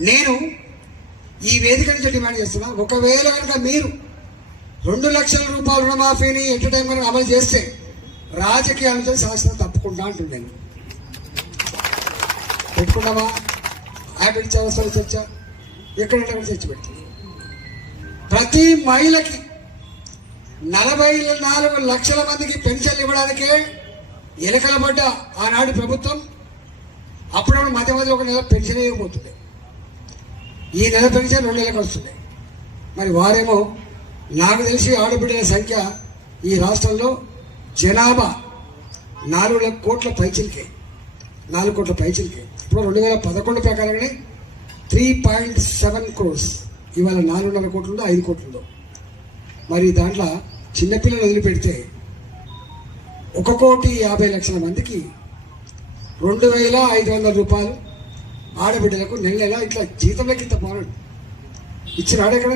నేను ఈ వేదిక నుంచి డిమాండ్ చేస్తున్నా. ఒకవేళ కనుక మీరు రెండు లక్షల రూపాయల రుణమాఫీని ఎంటర్టైన్మెంట్ అమలు చేస్తే రాజకీయాల నుంచి శాస్త్రం తప్పుకుంటా అంటుంది నేను పెట్టుకున్నామా హ్యాబిట్ చవస్థలు చర్చ. ఎక్కడంటే చర్చ ప్రతి మహిళకి నలభై నాలుగు లక్షల మందికి పెన్షన్లు ఇవ్వడానికే ఎలకల పడ్డ ఆనాడు ప్రభుత్వం అప్పుడప్పుడు మధ్య మధ్య ఒక నెల పెన్షన్ ఇవ్వబోతుంది. ఈ నెల పెరిగితే రెండు నెలలకు వస్తున్నాయి మరి వారేమో నాకు తెలిసి ఆడబిడ్డల సంఖ్య ఈ రాష్ట్రంలో జనాభా నాలుగు లక్ష కోట్ల పైచిలకే. నాలుగు కోట్ల పైచిలకే. ఇప్పుడు రెండు వేల పదకొండు ప్రకారంగానే త్రీ పాయింట్ సెవెన్ క్రోర్స్ ఇవాళ నాలుగున్నర కోట్లుందో ఐదు కోట్లుందో. మరి దాంట్లో చిన్నపిల్లలు వదిలిపెడితే ఒక కోటి యాభై లక్షల మందికి రెండు వేల ఐదు వందల రూపాయలు ఆడబిడ్డలకు నెల నెల ఇట్లా జీతం ఇంత పోరాడు ఇచ్చిన ఆడెక్కడ